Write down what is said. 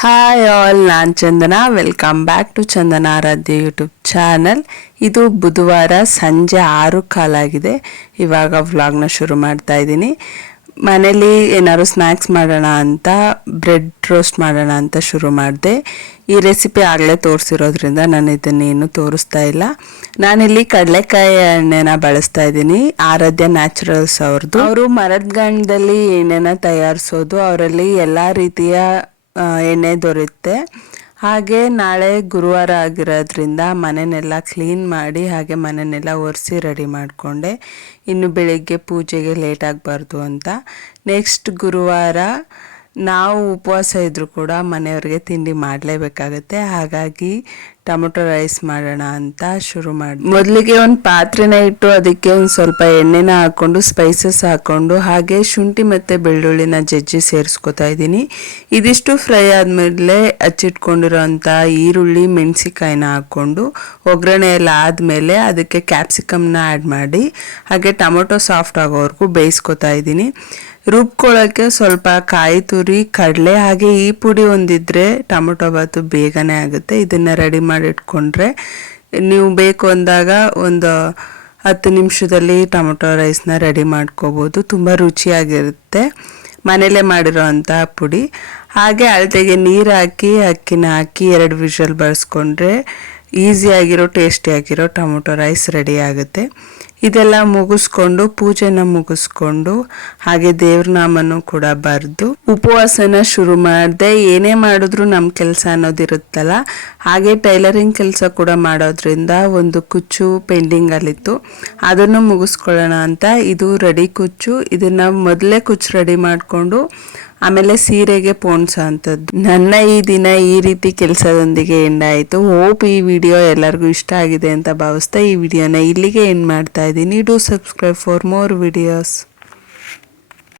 Hi all, ನಾನು Chandana. Welcome back to Chandana Aradhya YouTube channel. ಇದು ಬುಧವಾರ ಸಂಜೆ 6 ಕಾಲಾಗಿದೆ. ಇವಾಗ ವ್ಲಾಗ್ನ ಶುರು ಮಾಡ್ತಾ ಇದ್ದೀನಿ. ಮನೇಲಿ ಏನಾದ್ರು ಸ್ನ್ಯಾಕ್ಸ್ ಮಾಡೋಣ ಅಂತ ಬ್ರೆಡ್ ರೋಸ್ಟ್ ಮಾಡೋಣ ಅಂತ ಶುರು ಮಾಡಿದೆ. ಈ ರೆಸಿಪಿ ಆಗಲೇ ತೋರಿಸಿರೋದ್ರಿಂದ ನಾನು ಇದನ್ನೇನು ತೋರಿಸ್ತಾ ಇಲ್ಲ. ನಾನಿಲ್ಲಿ ಕಡಲೆಕಾಯಿ ಎಣ್ಣೆನ ಬಳಸ್ತಾ ಇದ್ದೀನಿ. ಆರಾಧ್ಯ ನ್ಯಾಚುರಲ್ಸ್ ಅವ್ರದ್ದು. ಅವರು ಮರದ ಗಂಡದಲ್ಲಿ ಎಣ್ಣೆನ ತಯಾರಿಸೋದು. ಅವರಲ್ಲಿ ಎಲ್ಲ ರೀತಿಯ ಎಣ್ಣೆ ದೊರೆಯುತ್ತೆ. ಹಾಗೆ ನಾಳೆ ಗುರುವಾರ ಆಗಿರೋದ್ರಿಂದ ಮನೆಯನ್ನೆಲ್ಲ ಕ್ಲೀನ್ ಮಾಡಿ ಹಾಗೆ ಮನೆಯನ್ನೆಲ್ಲ ಒರೆಸಿ ರೆಡಿ ಮಾಡಿಕೊಂಡೆ. ಇನ್ನು ಬೆಳಿಗ್ಗೆ ಪೂಜೆಗೆ ಲೇಟ್ ಆಗಬಾರ್ದು ಅಂತ. ನೆಕ್ಸ್ಟ್ ಗುರುವಾರ ನಾವು ಉಪವಾಸ ಇದ್ದರೂ ಕೂಡ ಮನೆಯವ್ರಿಗೆ ತಿಂಡಿ ಮಾಡಲೇಬೇಕಾಗತ್ತೆ. ಹಾಗಾಗಿ ಟೊಮೊಟೊ ರೈಸ್ ಮಾಡೋಣ ಅಂತ ಶುರು ಮಾಡಿ ಮೊದಲಿಗೆ ಒಂದು ಪಾತ್ರೆನ ಇಟ್ಟು ಅದಕ್ಕೆ ಒಂದು ಸ್ವಲ್ಪ ಎಣ್ಣೆನ ಹಾಕ್ಕೊಂಡು ಸ್ಪೈಸಸ್ ಹಾಕ್ಕೊಂಡು ಹಾಗೆ ಶುಂಠಿ ಮತ್ತು ಬೆಳ್ಳುಳ್ಳಿನ ಜಜ್ಜಿ ಸೇರಿಸ್ಕೊತಾ ಇದ್ದೀನಿ. ಇದಿಷ್ಟು ಫ್ರೈ ಆದಮೇಲೆ ಹಚ್ಚಿಟ್ಕೊಂಡಿರೋಂಥ ಈರುಳ್ಳಿ ಮೆಣಸಿಕಾಯಿನ ಹಾಕ್ಕೊಂಡು ಒಗ್ಗರಣೆ ಎಲ್ಲ ಆದಮೇಲೆ ಅದಕ್ಕೆ ಕ್ಯಾಪ್ಸಿಕಮ್ನ ಆ್ಯಡ್ ಮಾಡಿ ಹಾಗೆ ಟೊಮೊಟೊ ಸಾಫ್ಟ್ ಆಗೋವರೆಗೂ ಬೇಯಿಸ್ಕೊತಾ ಇದ್ದೀನಿ. ರುಬ್ಕೊಳ್ಳೋಕ್ಕೆ ಸ್ವಲ್ಪ ಕಾಯಿ ತುರಿ, ಕಡಲೆ ಹಾಗೆ ಈ ಪುಡಿ ಒಂದಿದ್ರೆ ಟೊಮೊಟೊ ಬಾತು ಬೇಗನೆ ಆಗುತ್ತೆ. ಇದನ್ನು ರೆಡಿ ಮಾಡಿ ಇಟ್ಕೊಂಡ್ರೆ ನೀವು ಬೇಕು ಅಂದಾಗ ಒಂದು 10 ನಿಮಿಷದಲ್ಲಿ ಟೊಮೊಟೊ ರೈಸ್ನ ರೆಡಿ ಮಾಡ್ಕೋಬೋದು. ತುಂಬ ರುಚಿಯಾಗಿರುತ್ತೆ. ಮನೇಲೇ ಮಾಡಿರೋ ಅಂಥ ಪುಡಿ. ಹಾಗೆ ಅಳತೆಗೆ ನೀರು ಹಾಕಿ ಅಕ್ಕಿನ ಹಾಕಿ 2 ವಿಷಲ್ ಬರೆಸ್ಕೊಂಡ್ರೆ ಈಸಿಯಾಗಿರೋ ಟೇಸ್ಟಿಯಾಗಿರೋ ಟೊಮೊಟೊ ರೈಸ್ ರೆಡಿ ಆಗುತ್ತೆ. ಇದೆಲ್ಲ ಮುಗಿಸ್ಕೊಂಡು ಪೂಜೆನ ಮುಗಿಸ್ಕೊಂಡು ಹಾಗೆ ದೇವ್ರ ನಾಮನೂ ಕೂಡ ಬರೆದು ಉಪವಾಸನ ಶುರು ಮಾಡಿದೆ. ಏನೇ ಮಾಡಿದ್ರು ನಮ್ಮ ಕೆಲಸ ಅನ್ನೋದಿರುತ್ತಲ್ಲ, ಹಾಗೆ ಟೈಲರಿಂಗ್ ಕೆಲಸ ಕೂಡ ಮಾಡೋದ್ರಿಂದ ಒಂದು ಕುಚ್ಚು ಪೆಂಡಿಂಗಲ್ಲಿತ್ತು. ಅದನ್ನು ಮುಗಿಸ್ಕೊಳ್ಳೋಣ ಅಂತ ಇದು ರೆಡಿ ಕುಚ್ಚು. ಇದನ್ನು ಮೊದಲೇ ಕುಚ್ಚು ರೆಡಿ ಮಾಡಿಕೊಂಡು ಆಮೇಲೆ ಸೀರೆಗೆ ಪೋಣಿಸೋ ಅಂಥದ್ದು. ನನ್ನ ಈ ದಿನ ಈ ರೀತಿ ಕೆಲಸದೊಂದಿಗೆ ಎಂಡಾಯಿತು. ಹೋಪ್ ಈ ವಿಡಿಯೋ ಎಲ್ಲರಿಗೂ ಇಷ್ಟ ಆಗಿದೆ ಅಂತ ಭಾವಿಸ್ತಾ ಈ ವಿಡಿಯೋನ ಇಲ್ಲಿಗೆ ಎಂಡ್ ಮಾಡ್ತಾ ಇದ್ದೀನಿ. Do subscribe for more videos.